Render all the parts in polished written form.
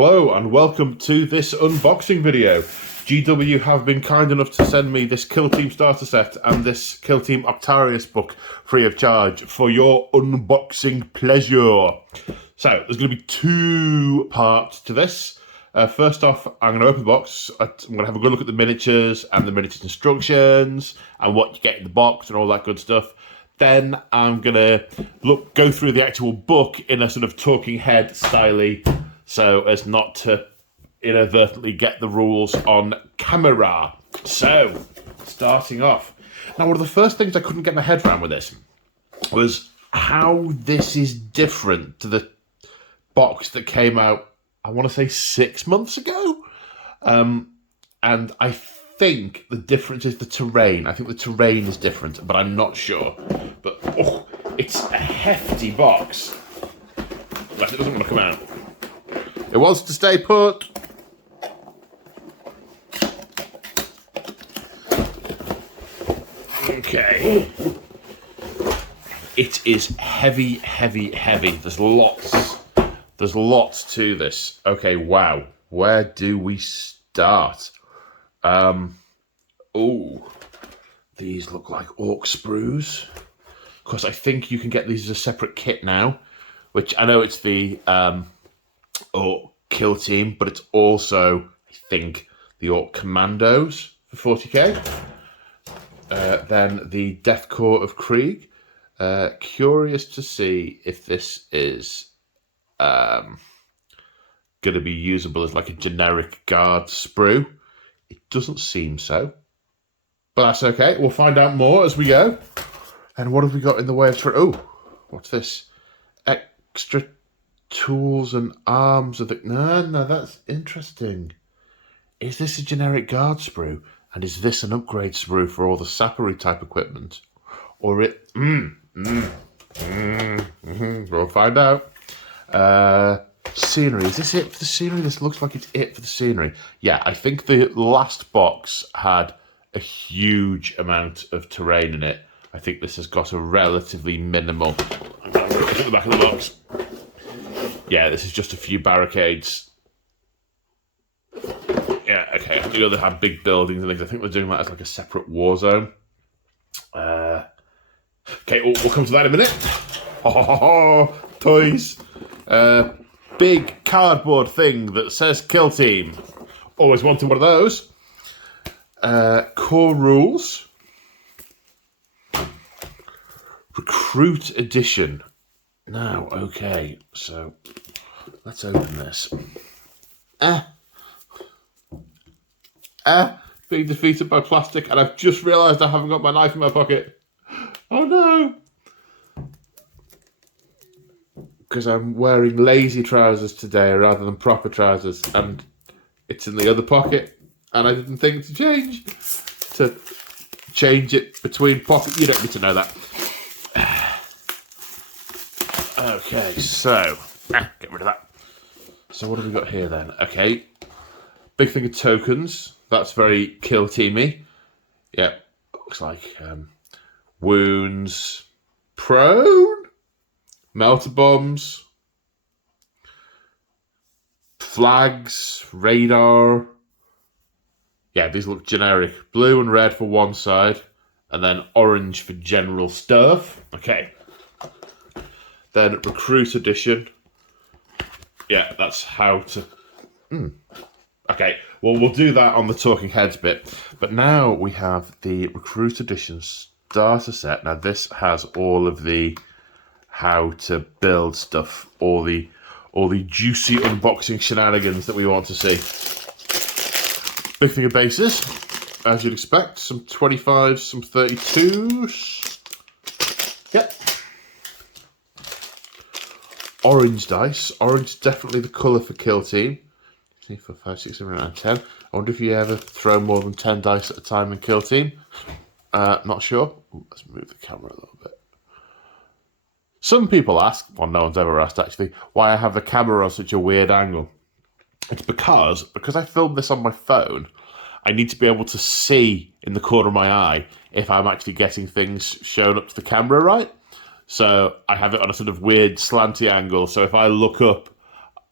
Hello and welcome to this unboxing video. GW have been kind enough to send me this Kill Team starter set and this Kill Team Octarius book free of charge for your unboxing pleasure. So there's going to be two parts to this. First off, I'm going to open the box. I'm going to have a good look at the miniatures and the miniatures instructions and what you get in the box and all that good stuff. Then I'm going to go through the actual book in a sort of talking head style, so as not to inadvertently get the rules on camera. So, starting off. Now, one of the first things I couldn't get my head around with this was how this is different to the box that came out, I want to say 6 months ago. And I think the difference is the terrain. I think the terrain is different, but I'm not sure. But, oh, it's a hefty box. But it doesn't want to come out. It wants to stay put. Okay. It is heavy, heavy, heavy. There's lots to this. Okay, wow. Where do we start? Oh, these look like Orc sprues. Of course, I think you can get these as a separate kit now, which I know it's the Orc Kill Team, but it's also, I think, the Orc Commandos for 40k. Then the Death Corps of Krieg. Curious to see if this is going to be usable as like a generic guard sprue. It doesn't seem so, but that's okay. We'll find out more as we go. And what have we got in the way of... Oh, what's this? Extra tools and arms of the... No, that's interesting. Is this a generic guard sprue? And is this an upgrade sprue for all the sappery type equipment? Or it... We'll find out. Scenery. Is this it for the scenery? This looks like it's it for the scenery. Yeah, I think the last box had a huge amount of terrain in it. I think this has got a relatively minimal... I'm going to look at the back of the box. Yeah, this is just a few barricades. Yeah, okay. I know they have big buildings and things. I think they're doing that as like a separate war zone. Okay, we'll come to that in a minute. Oh, toys. Big cardboard thing that says Kill Team. Always wanted one of those. Core rules. Recruit edition. Now, okay, so let's open this. Being defeated by plastic, and I've just realised I haven't got my knife in my pocket. Oh no! Because I'm wearing lazy trousers today rather than proper trousers, and it's in the other pocket, and I didn't think to change it between pockets. You don't need to know that. Okay, so get rid of that. So what have we got here then? Okay, big thing of tokens. That's very Kill Teamy. Yeah, looks like wounds, prone, melter bombs, flags, radar. Yeah, these look generic. Blue and red for one side, and then orange for general stuff. Okay. Then Recruit Edition. Yeah, that's how to... Okay, well, we'll do that on the Talking Heads bit. But now we have the Recruit Edition starter set. Now, this has all of the how to build stuff, all the juicy unboxing shenanigans that we want to see. Big thing of bases, as you'd expect. Some 25s, some 32s. Yep. Orange dice. Orange is definitely the colour for Kill Team. 3, 4, 5, 6, 7, 8, 9, 10. I wonder if you ever throw more than 10 dice at a time in Kill Team. Not sure. Ooh, let's move the camera a little bit. Some people ask, well, no one's ever asked actually, why I have the camera on such a weird angle. It's because I filmed this on my phone, I need to be able to see in the corner of my eye if I'm actually getting things shown up to the camera right. So I have it on a sort of weird slanty angle. So if I look up,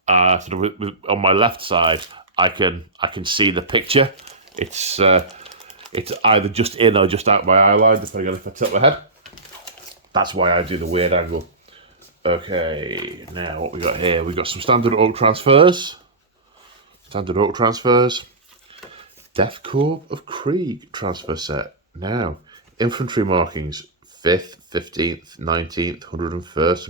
sort of on my left side, I can see the picture. It's either just in or just out my eye line, depending on if I tilt my head. That's why I do the weird angle. Okay, now what we got here? We got some standard orc transfers. Death Corps of Krieg transfer set. Now, Infantry Markings, 5th, 15th, 19th, 101st,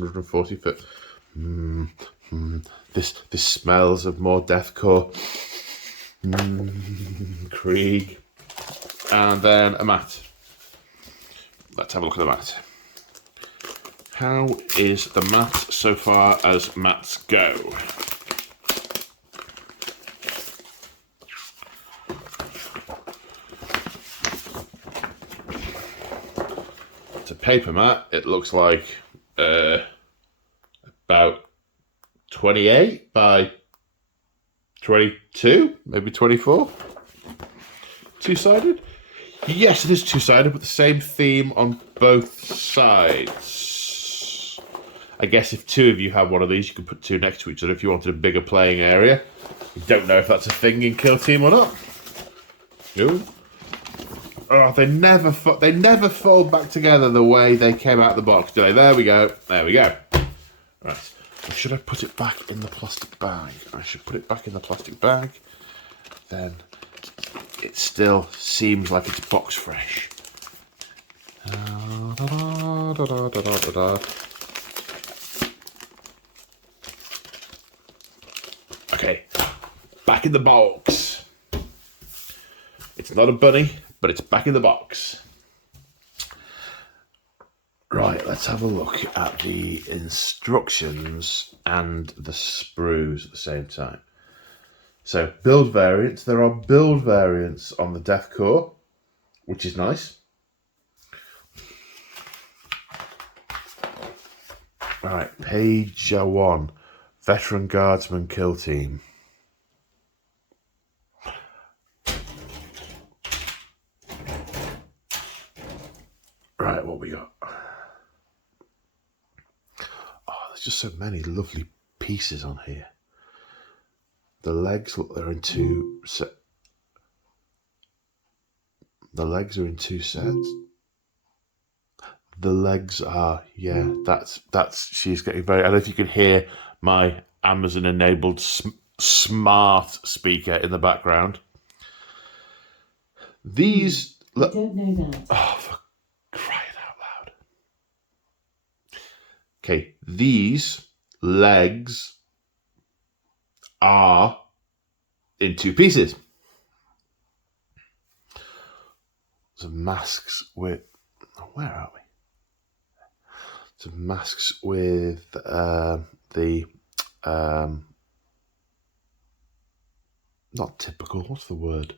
145th. This smells of more Death Corps. Krieg. And then a mat. Let's have a look at the mat. How is the mat so far as mats go? It's a paper mat. It looks like about 28 by 22, maybe 24. Two-sided? Yes, it is two-sided, but the same theme on both sides. I guess if two of you have one of these, you could put two next to each other if you wanted a bigger playing area. I don't know if that's a thing in Kill Team or not. Ooh. Oh, they never fold back together the way they came out of the box, do they? There we go. There we go. Right. Should I put it back in the plastic bag? I should put it back in the plastic bag. Then it still seems like it's box fresh. Okay, back in the box. It's not a bunny, but it's back in the box. Right, let's have a look at the instructions and the sprues at the same time. So, build variants. There are build variants on the Death Corps, which is nice. Right, page 1. Veteran Guardsman Kill Team. Right, what we got? Oh, there's just so many lovely pieces on here. The legs, look, they're in two sets. The legs are in two sets. The legs are, yeah, that's, she's getting very, I don't know if you can hear my Amazon-enabled smart speaker in the background. These... I don't know that. Oh, for crying out loud. Okay, these legs are in two pieces. Some masks with... Where are we? Some masks with not typical, what's the word?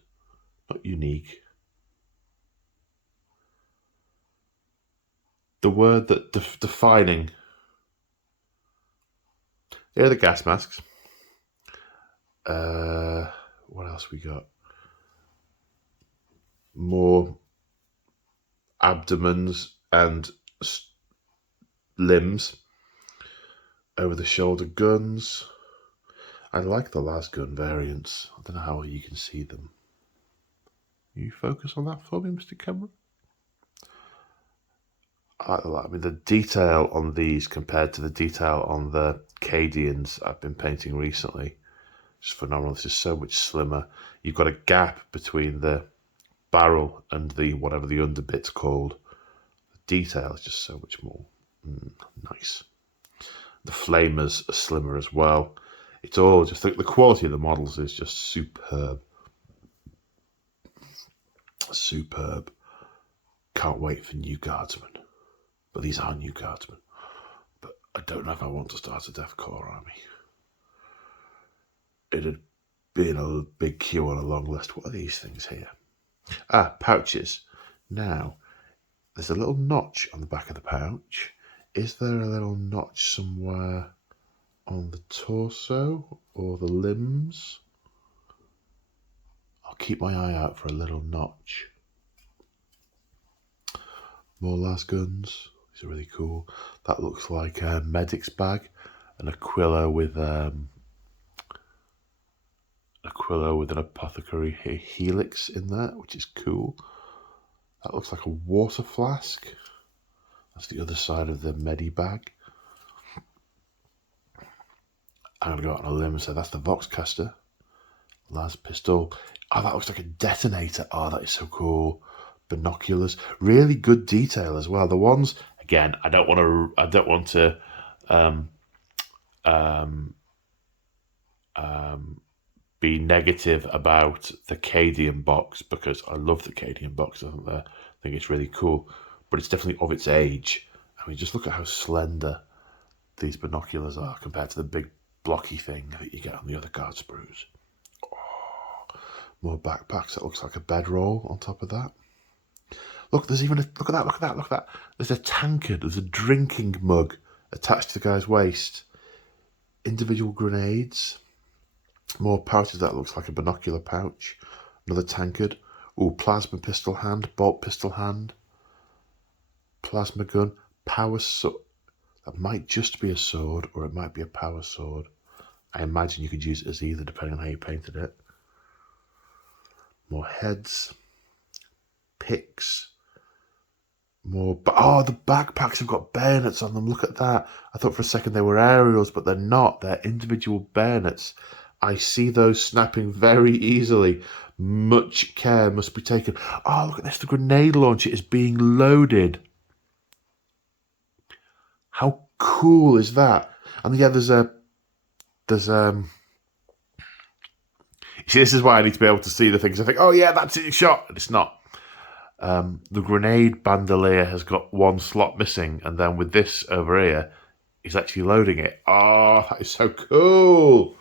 Not unique. The word that defining. Here are the gas masks. What else we got? More abdomens and limbs. Over the shoulder guns. I like the las gun variants. I don't know how you can see them. You focus on that for me, Mr. Camera? I mean, the detail on these compared to the detail on the Cadians I've been painting recently is phenomenal. This is so much slimmer. You've got a gap between the barrel and the whatever the underbit's called. The detail is just so much more nice. The flamers are slimmer as well. It's all just the quality of the models is just superb. Superb. Can't wait for new guardsmen. But these are new guardsmen. But I don't know if I want to start a Death Corps army. It had been a big queue on a long list. What are these things here? Ah, pouches. Now, there's a little notch on the back of the pouch. Is there a little notch somewhere on the torso or the limbs? I'll keep my eye out for a little notch. More las guns. These are really cool. That looks like a medic's bag. An Aquila with Aquila with an apothecary helix in there, which is cool. That looks like a water flask. That's the other side of the medi bag. I'm going to go out on a limb and say that's the Voxcaster. Las pistol. Oh, that looks like a detonator. Oh, that is so cool. Binoculars. Really good detail as well. The ones, again, I don't want to be negative about the Cadian box, because I love the Cadian box. I think it's really cool, but it's definitely of its age. I mean, just look at how slender these binoculars are compared to the big blocky thing that you get on the other guard sprues. Oh, more backpacks. That looks like a bedroll on top of that. Look, there's even look at that. There's a tankard. There's a drinking mug attached to the guy's waist. Individual grenades. More pouches. That looks like a binocular pouch. Another tankard. Ooh, plasma pistol hand, bolt pistol hand, plasma gun, power sword. That might just be a sword, or it might be a power sword. I imagine you could use it as either, depending on how you painted it. More heads, picks, more. Oh, the backpacks have got bayonets on them. Look at that. I thought for a second they were aerials, but they're not. They're individual bayonets. I see those snapping very easily. Much care must be taken. Oh, look at this. The grenade launcher is being loaded. How cool is that? And yeah, you see, this is why I need to be able to see the things. I think, oh yeah, that's it, shot. And it's not. The grenade bandolier has got one slot missing, and then with this over here, he's actually loading it. Oh, that is so cool.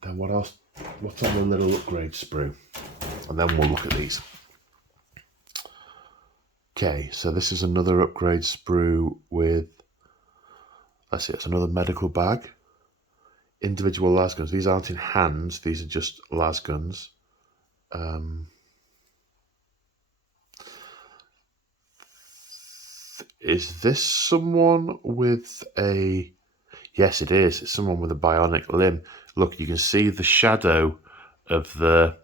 Then what else? What's on the little upgrade sprue? And then we'll look at these. Okay, so this is another upgrade sprue with, let's see, it's another medical bag. Individual las guns. These aren't in hands, these are just las guns. Is this someone with a... Yes, it is. It's someone with a bionic limb. Look, you can see the shadow of the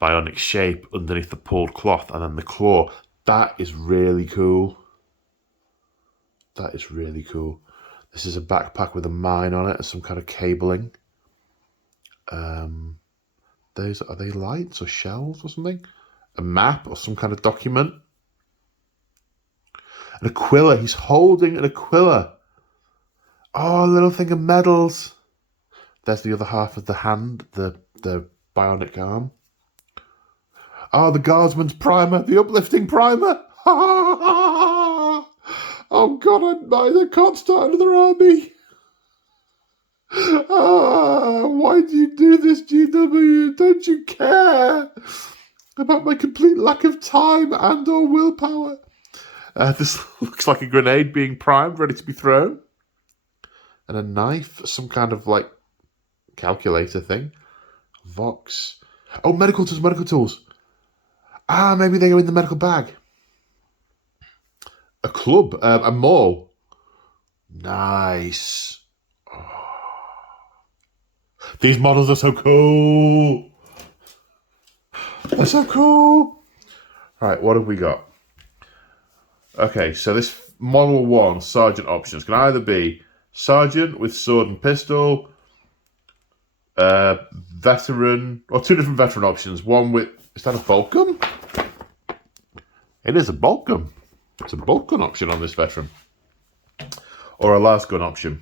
bionic shape underneath the pulled cloth, and then the claw. That is really cool. That is really cool. This is a backpack with a mine on it and some kind of cabling. Those, are they lights or shells or something? A map or some kind of document. An Aquila. He's holding an Aquila. Oh, a little thing of medals. There's the other half of the hand, the bionic arm. Oh, the guardsman's primer, the uplifting primer. Oh God, I can't start another army. Why do you do this, GW? Don't you care about my complete lack of time and or willpower? This looks like a grenade being primed, ready to be thrown. And a knife, some kind of like calculator thing. Vox. Oh, medical tools. Ah, maybe they go in the medical bag. A club, a maul. Nice. Oh. These models are so cool. They're so cool. Right, what have we got? Okay, so this model 1 sergeant options can either be sergeant with sword and pistol, veteran, or 2 different veteran options. One with, is that a bolt gun? It is a bolt gun. It's a bolt gun option on this veteran. Or a las gun option.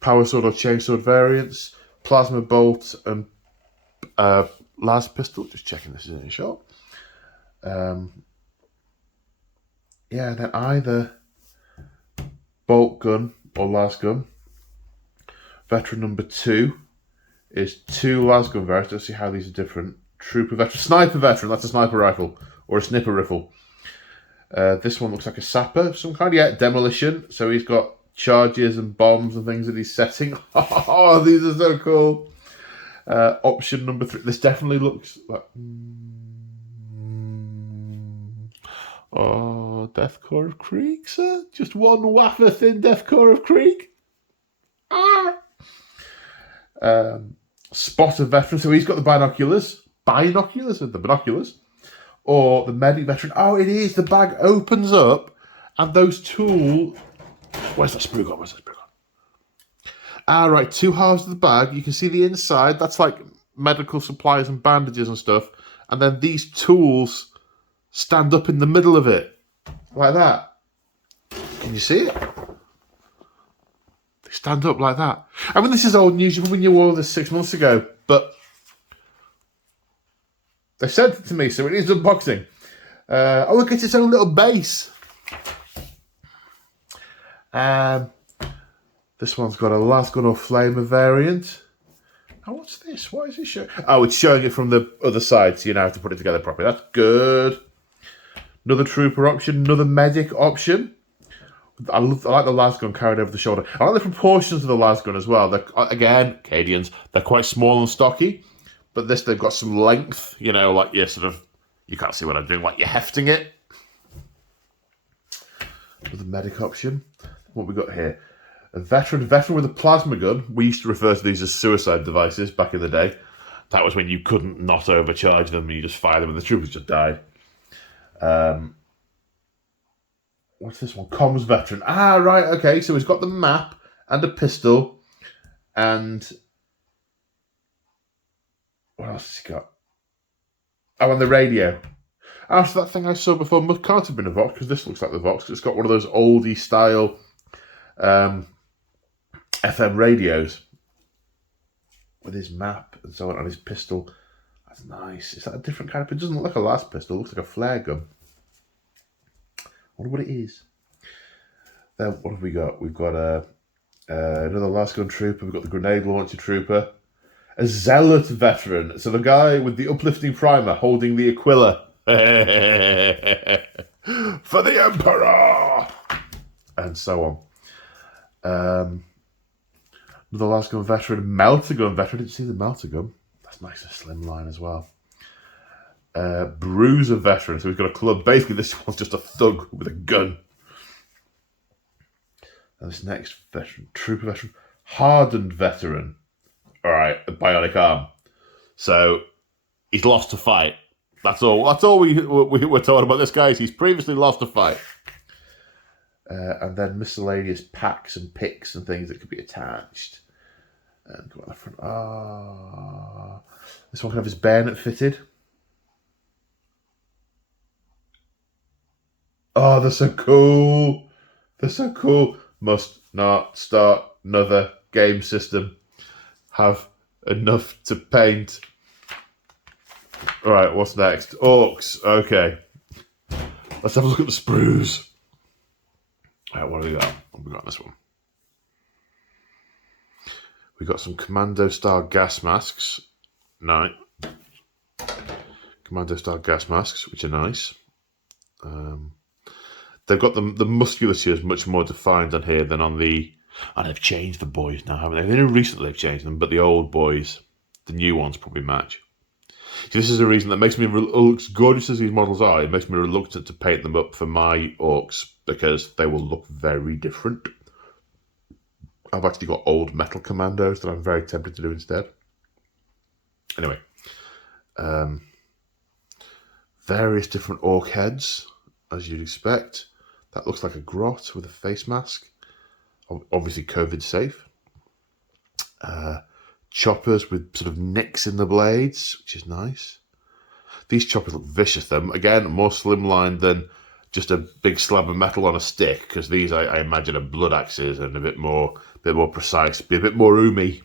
Power sword or chainsword variants, plasma bolt and las pistol. Just checking this is in shot. Yeah, then either bolt gun or las gun. Veteran number 2 is 2 las gun variants. Let's see how these are different. Trooper veteran, sniper veteran. That's a sniper rifle or a snipper rifle. This one looks like a sapper of some kind. Yeah, demolition. So he's got charges and bombs and things that he's setting. Oh, these are so cool. Option number 3. This definitely looks like... Oh, Deathcore of Krieg, sir? Just one wafer thin Deathcore of Krieg? Ah! Spotter Veteran, so he's got the binoculars. Binoculars? The binoculars. Or the Medic Veteran. Oh, it is. The bag opens up and those tools... Where's that sprue gone? Ah, right. 2 halves of the bag. You can see the inside. That's like medical supplies and bandages and stuff. And then these tools stand up in the middle of it. Like that. Can you see it? They stand up like that. I mean, this is old news. You probably knew all of this 6 months ago. But they sent it to me, so it is unboxing. Oh, it gets its own little base. This one's got a lasgun or flamer variant. Oh, what's this? What is it showing? Oh, it's showing it from the other side, so you know how to put it together properly. That's good. Another trooper option, another medic option. I like the lasgun carried over the shoulder. I like the proportions of the lasgun as well. They're, again, Cadians, they're quite small and stocky, but this, they've got some length, you know, like you're sort of, you can't see what I'm doing, like you're hefting it. Another medic option. What we got here? A veteran with a plasma gun. We used to refer to these as suicide devices back in the day. That was when you couldn't not overcharge them and you just fire them and the troopers just died. What's this one? Comms Veteran. Ah, right, okay. So he's got the map and a pistol. And what else has he got? Oh, and the radio. Oh, so that thing I saw before can't have been a Vox, because this looks like the Vox. It's got one of those oldie style FM radios with his map and so on his pistol. That's nice. Is that a different kind of pistol? It doesn't look like a last pistol. It looks like a flare gun. I wonder what it is. Then what have we got? We've got another lasgun trooper. We've got the grenade launcher trooper. A zealot veteran. So the guy with the uplifting primer holding the Aquila. For the Emperor! And so on. Another lasgun veteran. Melter gun veteran. Didn't see the melter gun. That's nice and slimline as well. Bruiser Veteran. So we've got a club. Basically, this one's just a thug with a gun. And this next veteran, trooper veteran, hardened veteran. All right, a bionic arm. So he's lost a fight. That's all. That's all we're told about this guy. He's previously lost a fight. And then miscellaneous packs and picks and things that could be attached. And go on the front. This one can have his bayonet fitted. Oh, they're so cool. They're so cool. Must not start another game system. Have enough to paint. All right, what's next? Orcs. Okay. Let's have a look at the sprues. All right, what do we got? What have we got on this one? We got some commando-style gas masks. Nice. Commando-style gas masks, which are nice. They've got the musculature is much more defined on here than on the... And they've changed the boys now, haven't they? They didn't recently they've changed them, but the old boys, the new ones probably match. So this is a reason that makes me... As gorgeous as these models are, it makes me reluctant to paint them up for my orcs because they will look very different. I've actually got old metal commandos that I'm very tempted to do instead. Anyway. Various different orc heads, as you'd expect. That looks like a grot with a face mask. Obviously COVID safe. Choppers with sort of nicks in the blades, which is nice. These choppers look vicious though. Again, more slimline than just a big slab of metal on a stick, because these I imagine are blood axes and a bit more precise, be a bit more oomy.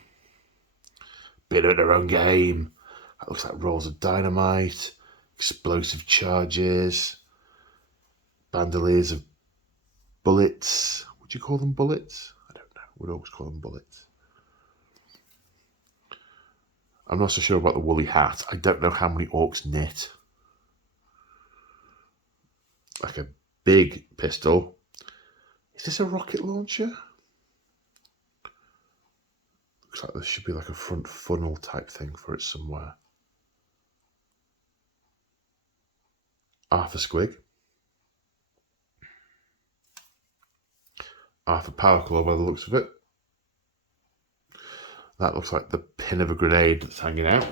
Bit of their own game. That looks like rolls of dynamite, explosive charges, bandoliers of bullets. Would you call them bullets? I don't know. We'd always call them bullets. I'm not so sure about the woolly hat. I don't know how many orcs knit. Like a big pistol. Is this a rocket launcher? Looks like there should be like a front funnel type thing for it somewhere. Arthur Squig. Arthur Power Claw by the looks of it. That looks like the pin of a grenade that's hanging out.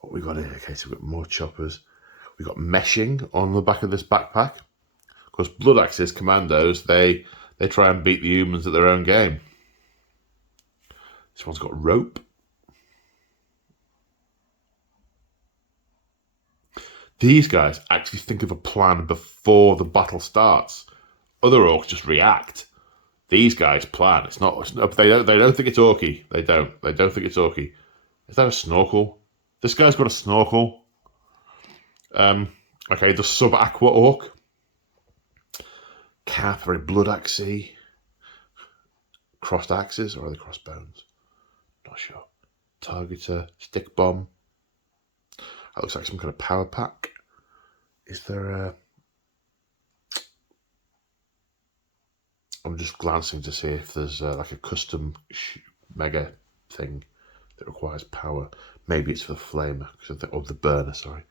What we got here? Okay, so we've got more choppers. We've got meshing on the back of this backpack. Of course, Blood Axes, commandos, they try and beat the humans at their own game. This one's got rope. These guys actually think of a plan before the battle starts. Other orcs just react. These guys plan. It's not. They don't think it's orky. They don't think it's orky. Is that a snorkel? This guy's got a snorkel. Okay, the sub-aqua orc. Cap, very blood axey. Crossed axes, or are they crossbones? Not sure. Targeter, stick bomb. That looks like some kind of power pack. Is there a... I'm just glancing to see if there's like a custom mega thing that requires power. Maybe it's for the flamer, or the burner, sorry.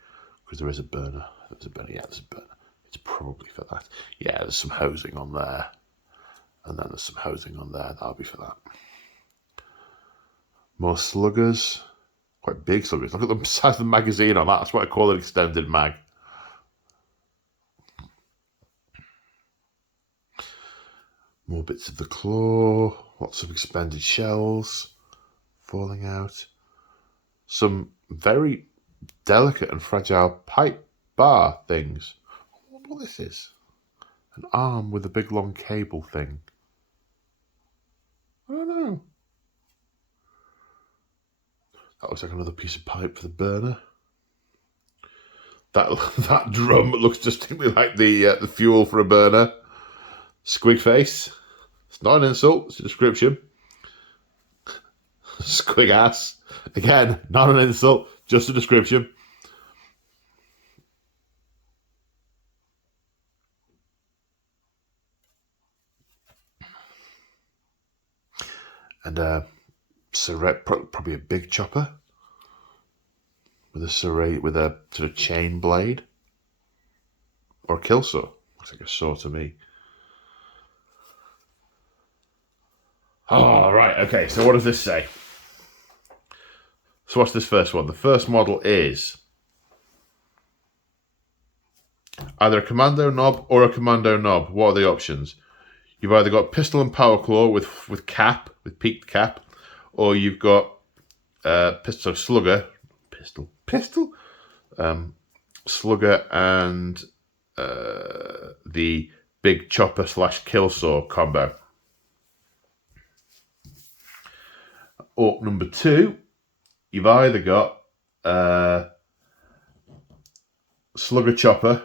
Because there is a burner. There's a burner, yeah, there's a burner. It's probably for that. Yeah, there's some hosing on there. And then there's some hosing on there. That'll be for that. More sluggers. Quite big sluggers. Look at the size of the magazine on that. That's what I call an extended mag. More bits of the claw. Lots of expended shells falling out. Some very delicate and fragile pipe bar things. I wonder what this is. An arm with a big long cable thing. I don't know. That looks like another piece of pipe for the burner. That drum looks distinctly like the fuel for a burner. Squig face. It's not an insult, it's a description. Squig ass. Again, not an insult, just a description. And probably a big chopper with a serrate, with a sort of chain blade, or a kill saw. Looks like a saw to me. Oh, right, okay, so what does this say? So what's this first one? The first model is either a commando knob or a commando knob. What are the options? You've either got pistol and power claw with cap, with peaked cap, or you've got pistol, slugger, slugger, and the big chopper / kill saw combo. Orc number 2, you've either got Slugger Chopper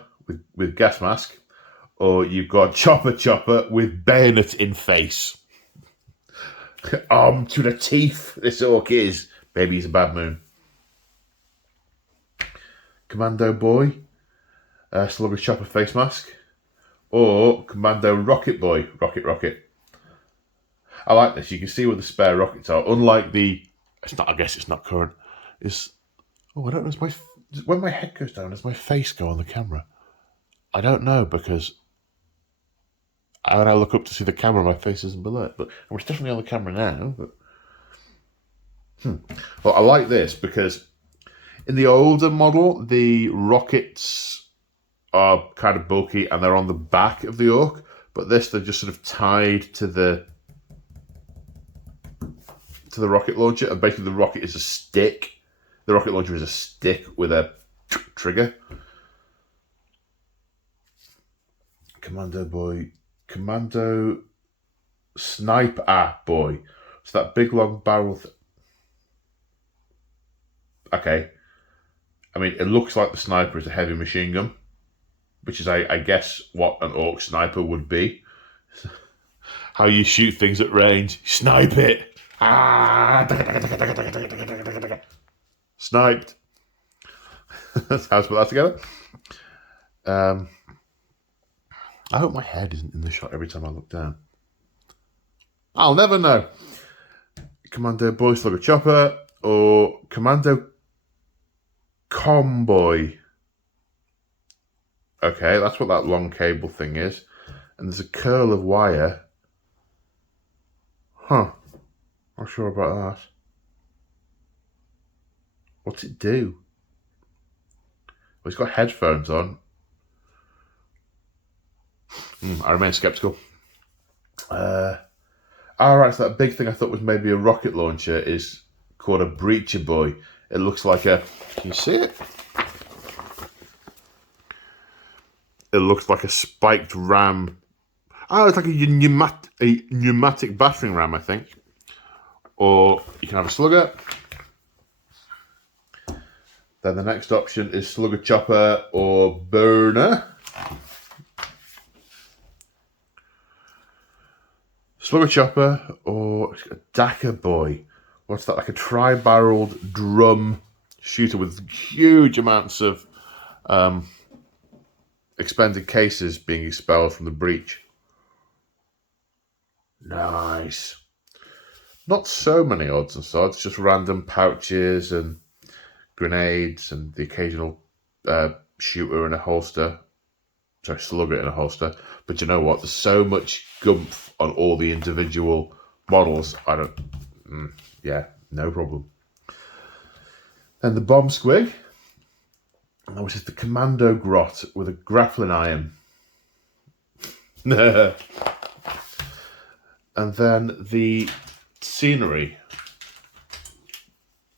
with gas mask, or you've got Chopper with bayonet in face. Armed to the teeth, this orc is. Maybe he's a bad moon. Commando Boy, Slugger Chopper face mask, or Commando Rocket Boy, rocket. I like this. You can see where the spare rockets are. Unlike the, it's not. I guess it's not current. It's, oh, I don't know. When my head goes down, does my face go on the camera? I don't know, because when I look up to see the camera, my face isn't below it. But it's definitely on the camera now. But well, I like this because in the older model, the rockets are kind of bulky and they're on the back of the orc. But this, they're just sort of tied to the rocket launcher, and basically the rocket is a stick. The rocket launcher is a stick with a trigger. Commando Boy, Commando Sniper Boy. So that big long barrel. Okay. I mean, it looks like the sniper is a heavy machine gun, which is, I guess, what an orc sniper would be. How you shoot things at range. Snipe it. Ah! Sniped. That's how to put that together. I hope my head isn't in the shot every time I look down. I'll never know. Commando Boy Slugger Chopper or Commando Comboy. Okay, that's what that long cable thing is. And there's a curl of wire. Huh. Not sure about that. What's it do? Well, it's got headphones on. I remain skeptical. Alright, so that big thing I thought was maybe a rocket launcher is called a Breacher Boy. It looks like a... Can you see it? It looks like a spiked ram. Oh, it's like a pneumatic battering ram, I think. Or you can have a slugger. Then the next option is Slugger Chopper or Burner. Slugger Chopper or a Dakka Boy. What's that? Like a tri-barreled drum shooter with huge amounts of expended cases being expelled from the breech. Nice. Not so many odds and sods, just random pouches and grenades and the occasional shooter in a holster. Sorry, slugger in a holster. But you know what? There's so much gumph on all the individual models. Yeah, no problem. And the bomb squig, which is the commando grot with a grappling iron. And then the scenery.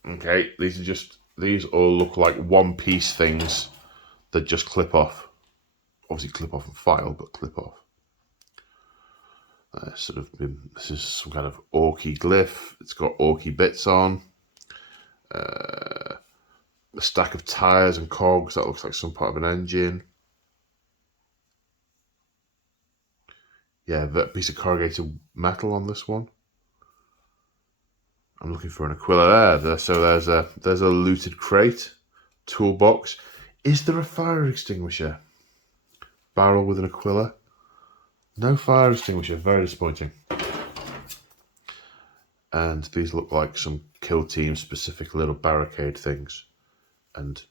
Okay, these all look like one-piece things that just clip off. Obviously clip off and file, but clip off. This is some kind of orky glyph. It's got orky bits on. A stack of tyres and cogs. That looks like some part of an engine. Yeah, that piece of corrugated metal on this one. I'm looking for an Aquila there. So there's a looted crate, toolbox. Is there a fire extinguisher? Barrel with an Aquila. No fire extinguisher. Very disappointing. And these look like some kill team specific little barricade things. And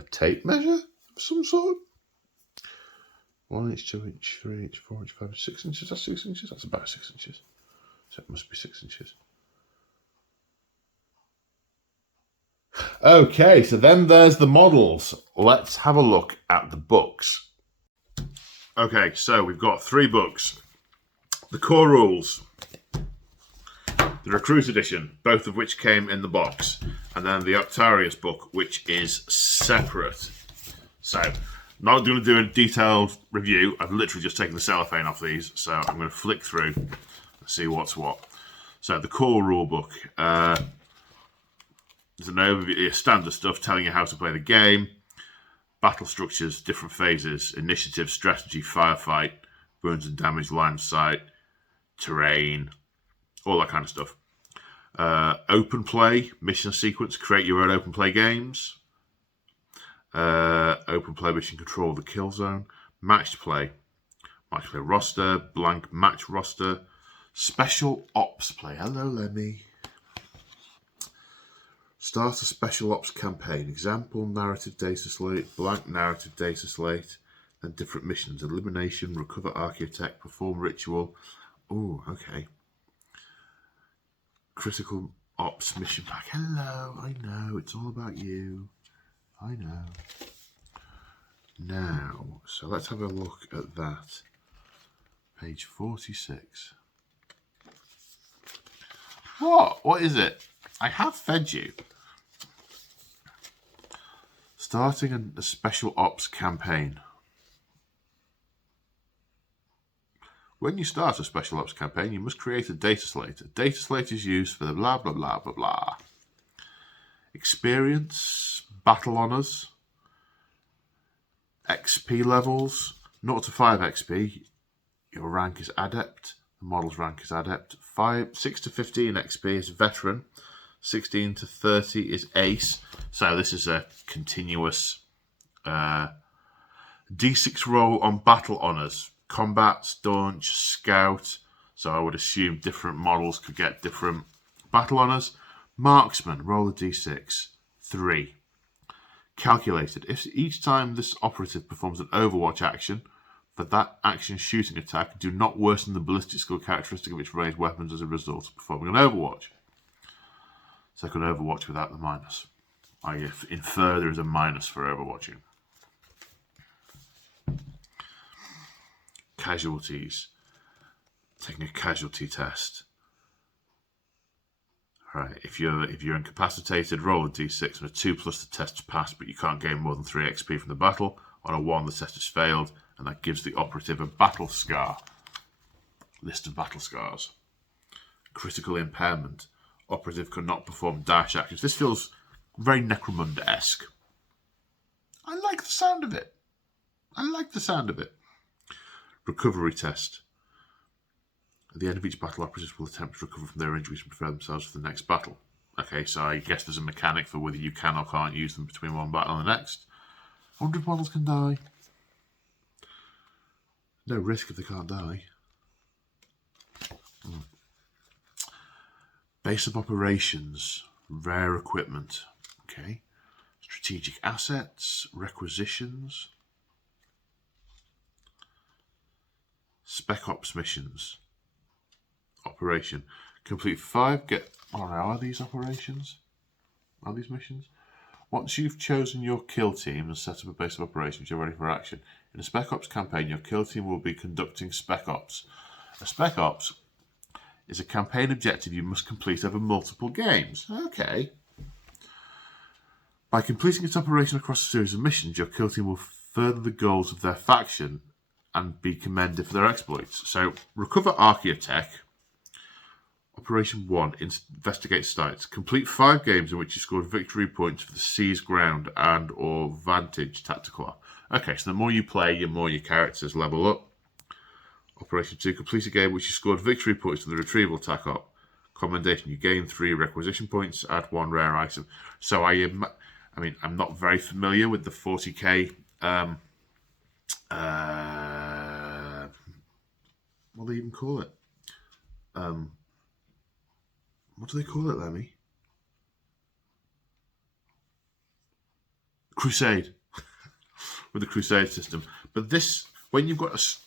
a tape measure of some sort. 1 inch, 2 inch, 3 inch, 4 inch, 5 inch, 6 inches. That's 6 inches. That's about 6 inches. So it must be 6 inches. Okay, so then there's the models. Let's have a look at the books. Okay, so we've got 3 books. The core rules. The Recruit Edition, both of which came in the box. And then the Octarius book, which is separate. So, not going to do a detailed review. I've literally just taken the cellophane off these. So I'm going to flick through and see what's what. So the core rule book. There's an overview, standard stuff telling you how to play the game. Battle structures, different phases, initiative, strategy, firefight, burns and damage, line of sight, terrain, all that kind of stuff. Open play, mission sequence, create your own open play games. Open play, mission control, the kill zone. Matched play roster, blank match roster. Special ops play. Hello, Lemmy. Start a special ops campaign. Example, narrative data slate, blank narrative data slate, and different missions. Elimination, recover architect, perform ritual. Oh, okay. Critical ops mission pack. Hello, I know, it's all about you. I know. Now, so let's have a look at that. Page 46. What is it? I have fed you. Starting a special ops campaign. When you start a special ops campaign, you must create a data slate. A data slate is used for the blah, blah, blah, blah, blah. Experience, battle honours, XP levels, 0 to 5 XP. Your rank is adept. The model's rank is adept. 6 to 15 XP is veteran. 16 to 30 is ace. So this is a continuous D6 roll on battle honours. Combat, staunch, scout. So I would assume different models could get different battle honours. Marksman, roll a D6. 3. Calculated. If each time this operative performs an Overwatch action, that action shooting attack do not worsen the ballistic skill characteristic of its ranged weapons as a result of performing an Overwatch. So I could Overwatch without the minus. I infer there is a minus for Overwatching. Casualties. Taking a casualty test. Right, if you're incapacitated, roll a d6 and a 2 plus the test to pass, but you can't gain more than 3 XP from the battle. On a 1, the test has failed, and that gives the operative a battle scar. List of battle scars. Critical impairment. Operative cannot perform dash actions. This feels very Necromunda-esque. I like the sound of it. Recovery test. At the end of each battle, operatives will attempt to recover from their injuries and prepare themselves for the next battle. Okay, so I guess there's a mechanic for whether you can or can't use them between one battle and the next. I wonder if models can die. No risk if they can't die. Base of operations. Rare equipment. Okay. Strategic assets. Requisitions. Spec Ops missions. Operation. Complete 5. Are these operations? Are these missions? Once you've chosen your kill team and set up a base of operations, you're ready for action. In a Spec Ops campaign, your kill team will be conducting Spec Ops. A Spec Ops is a campaign objective you must complete over multiple games. Okay. By completing its operation across a series of missions, your kill team will further the goals of their faction and be commended for their exploits. So, recover Archaea Tech. Operation 1, investigate sites. Complete 5 games in which you scored victory points for the seized ground and or vantage tactical. Okay, so the more you play, the more your characters level up. Operation 2, complete a game in which you scored victory points for the retrieval tac-op. Commendation, you gain 3 requisition points, add 1 rare item. So I'm not very familiar with the 40k. What do they even call it? What do they call it, Lemmy? Crusade. With the Crusade system. But this, when you've got it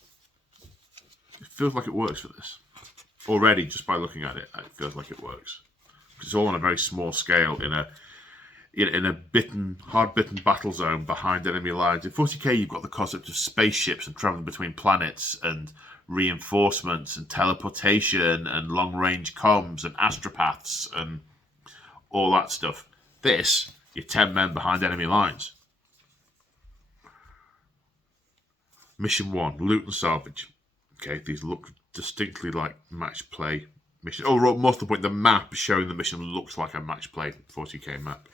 feels like it works for this. Already, just by looking at it, it feels like it works. It's all on a very small scale in a hard-bitten battle zone behind enemy lines. In 40k, you've got the concept of spaceships and traveling between planets and reinforcements and teleportation and long-range comms and astropaths and all that stuff. This, you're 10 men behind enemy lines. Mission 1, loot and salvage. Okay, these look distinctly like match play missions. Oh, most of the point, the map showing the mission looks like a match play 40k map.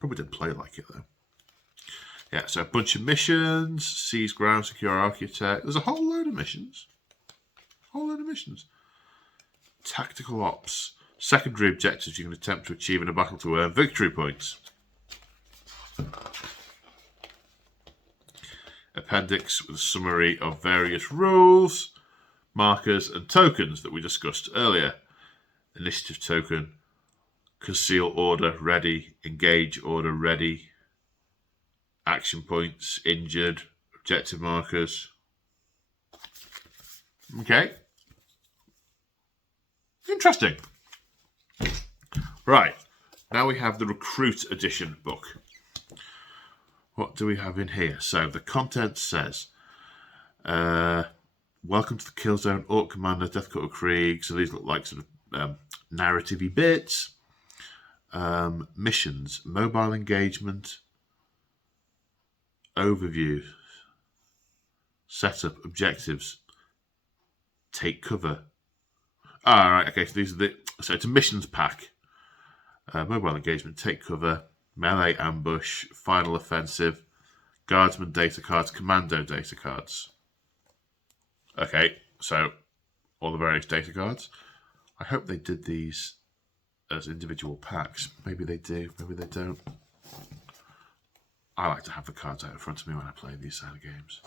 Probably didn't play like it though. Yeah, so a bunch of missions, seize ground, secure Archaea. There's a whole load of missions. Tactical ops. Secondary objectives you can attempt to achieve in a battle to earn victory points. Appendix with a summary of various rules, markers and tokens that we discussed earlier. Initiative token. Conceal order ready. Engage order ready. Action points, injured, objective markers. Okay. Interesting. Right. Now we have the Recruit Edition book. What do we have in here? So the content says, welcome to the Kill Zone, Orc Commander, Deathcutter Krieg. So these look like sort of narrative-y bits. Missions, mobile engagement, overview, setup, objectives, take cover. Right, okay, so so it's a missions pack. Mobile engagement, take cover, melee ambush, final offensive, guardsman data cards, commando data cards. Okay, so all the various data cards. I hope they did these as individual packs. Maybe they do, maybe they don't. I like to have the cards out in front of me when I play these side of games.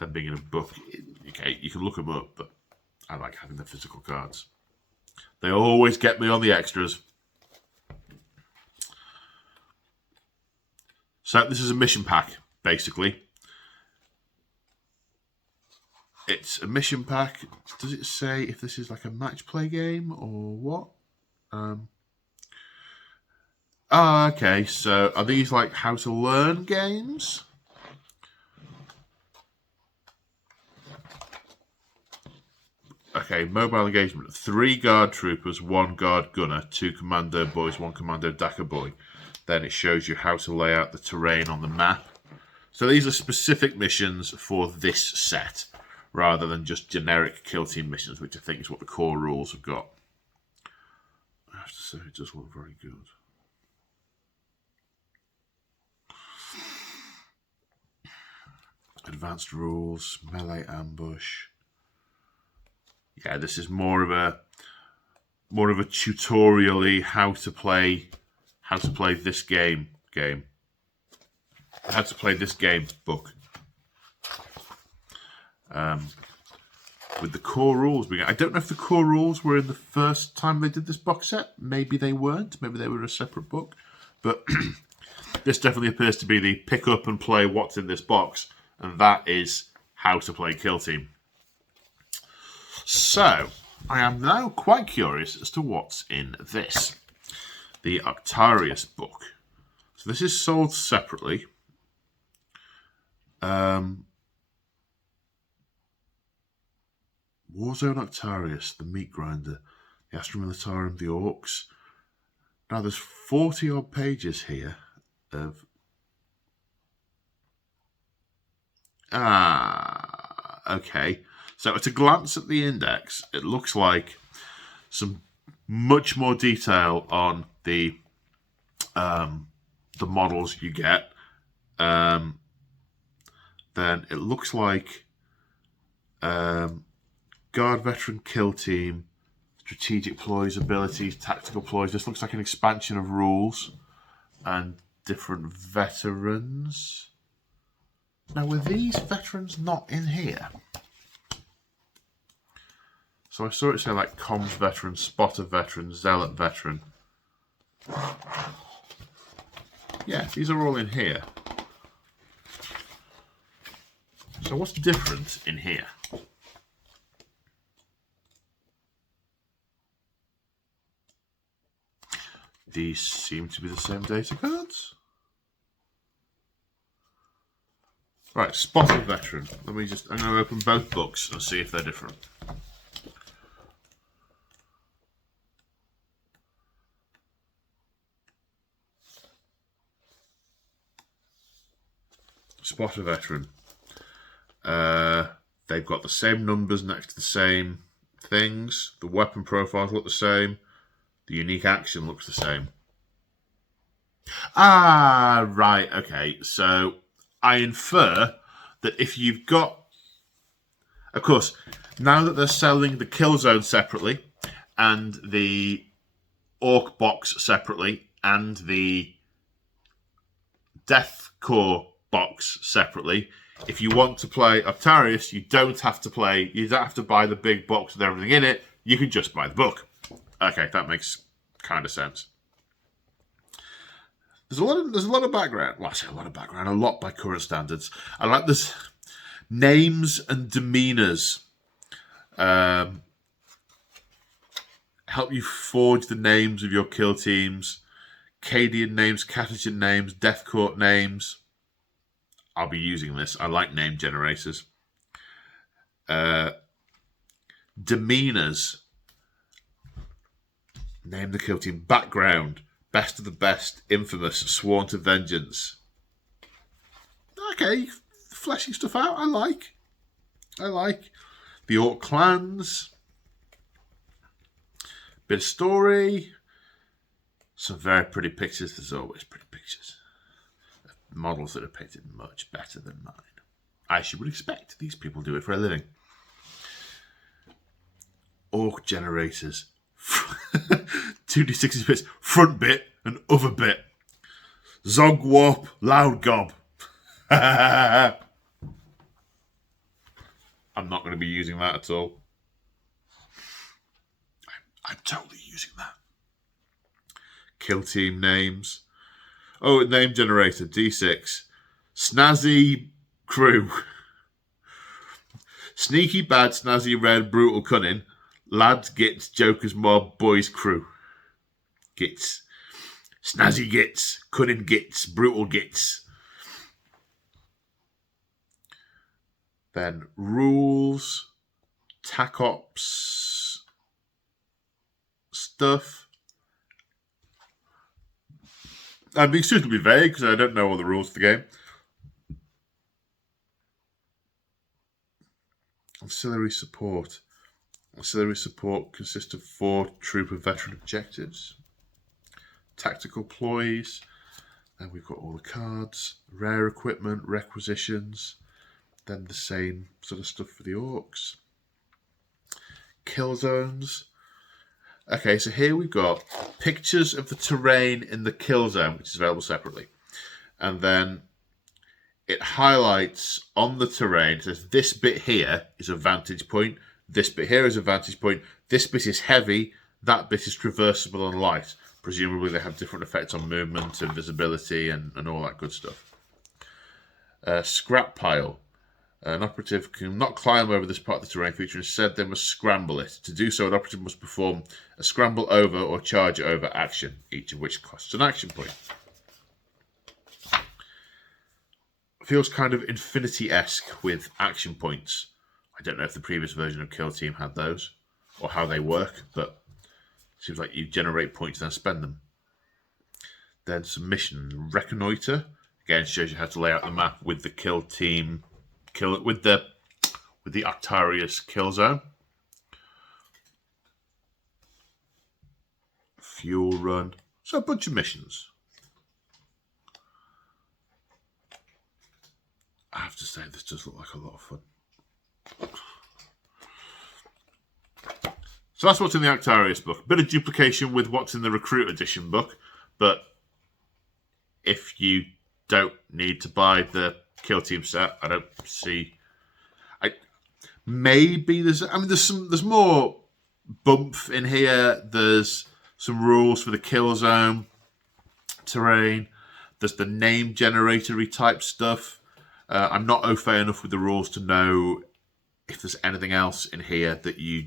Them being in a book, okay, you can look them up, but I like having the physical cards. They always get me on the extras. So this is a mission pack, basically. It's a mission pack. Does it say if this is like a match play game or what? Okay, so are these like how to learn games? Okay, mobile engagement. 3 guard troopers, 1 guard gunner, 2 commando boys, 1 commando dakka boy. Then it shows you how to lay out the terrain on the map. So these are specific missions for this set, rather than just generic kill team missions, which I think is what the core rules have got. I have to say, it does look very good. Advanced rules, melee ambush. Yeah, this is more of a tutorial-y how to play this game. How to play this game book. With the core rules. I don't know if the core rules were in the first time they did this box set. Maybe they weren't. Maybe they were a separate book. But this definitely appears to be the pick up and play what's in this box. And that is how to play Kill Team. So, I am now quite curious as to what's in this. The Octarius book. So this is sold separately. Warzone Octarius, the meat grinder, the Astra Militarum, the Orcs. Now there's 40 odd pages here of... okay. So at a glance at the index, it looks like some much more detail on the models you get. Then it looks like Guard Veteran Kill Team, Strategic Ploys, Abilities, Tactical Ploys. This looks like an expansion of rules and different veterans. Now, were these veterans not in here? So I saw it say like Comms Veteran, Spotter Veteran, Zealot Veteran. Yeah, these are all in here. So what's different in here? These seem to be the same data cards. Right, Spotter Veteran. I'm going to open both books and see if they're different. Spotter Veteran. They've got the same numbers next to the same things. The weapon profiles look the same. The unique action looks the same. Right, okay. So I infer that if you've got... Of course, now that they're selling the kill zone separately and the Orc box separately and the Death Core box separately, if you want to play Octarius, you don't have to buy the big box with everything in it. You can just buy the book. Okay, that makes kind of sense. There's a lot of background. Well, I say a lot of background. A lot by current standards. I like this names and demeanors. Help you forge the names of your kill teams. Cadian names, Catagen names, Death Court names. I'll be using this. I like name generators. Demeanors. Name the kill team. Background. Best of the best. Infamous. Sworn to vengeance. Okay. Fleshing stuff out. I like. The Orc clans. Bit of story. Some very pretty pictures. There's always pretty pictures. Models that are painted much better than mine. I would expect these people do it for a living. Orc generators. 2d60 bits. Front bit and other bit. Zog warp. Loud gob. I'm not going to be using that at all. I'm totally using that. Kill team names. Oh, name generator, D6. Snazzy crew. Sneaky, bad, snazzy, red, brutal, cunning. Lads, gits, jokers, mob, boys, crew. Gits. Snazzy gits, cunning gits, brutal gits. Then rules, tac ops stuff. I'm being suitably vague because I don't know all the rules of the game. Ancillary support. Ancillary support consists of 4 troop and veteran objectives. Tactical ploys. Then we've got all the cards. Rare equipment, requisitions. Then the same sort of stuff for the Orcs. Kill zones. Okay, so here we've got pictures of the terrain in the kill zone, which is available separately. And then it highlights on the terrain, says this bit here is a vantage point, this bit here is a vantage point, this bit is heavy, that bit is traversable and light. Presumably they have different effects on movement and visibility and all that good stuff. Scrap pile. An operative can not climb over this part of the terrain feature, instead they must scramble it. To do so, an operative must perform a scramble over or charge over action, each of which costs an action point. Feels kind of Infinity-esque with action points. I don't know if the previous version of Kill Team had those, or how they work, but it seems like you generate points and then spend them. Then some missions. Reconnoiter. Again, shows you how to lay out the map with the Kill Team... with the Octarius kill zone. Fuel run. So a bunch of missions. I have to say, this does look like a lot of fun. So that's what's in the Octarius book. Bit of duplication with what's in the Recruit Edition book, but if you don't need to buy the Kill Team set, I don't see. Maybe there's more bump in here. There's some rules for the kill zone terrain. There's the name generatory type stuff. I'm not au fait enough with the rules to know if there's anything else in here that you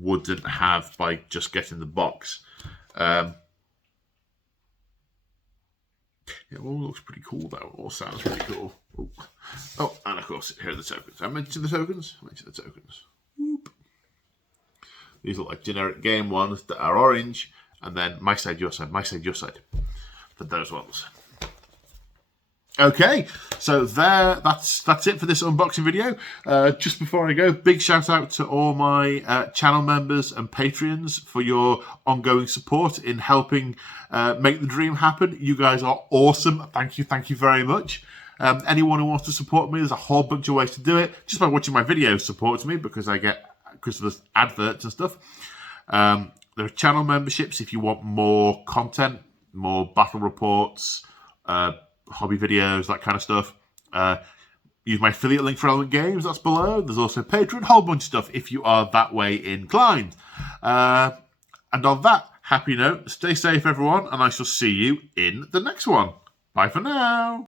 wouldn't have by just getting the box. It all looks pretty cool, though. It all sounds pretty cool. Oh, and of course, here are the tokens. I mentioned the tokens. Whoop. These look like generic game ones that are orange, and then my side, your side, my side, your side. For those ones. Okay, so that's it for this unboxing video. Just before I go, big shout out to all my channel members and Patreons for your ongoing support in helping make the dream happen. You guys are awesome. Thank you very much. Anyone who wants to support me, there's a whole bunch of ways to do it. Just by watching my videos supports me because of the adverts and stuff. There are channel memberships if you want more content, more battle reports, hobby videos, that kind of stuff. Use my affiliate link for Element Games, that's below. There's also Patreon, whole bunch of stuff if you are that way inclined. And on that happy note, stay safe everyone, and I shall see you in the next one. Bye for now.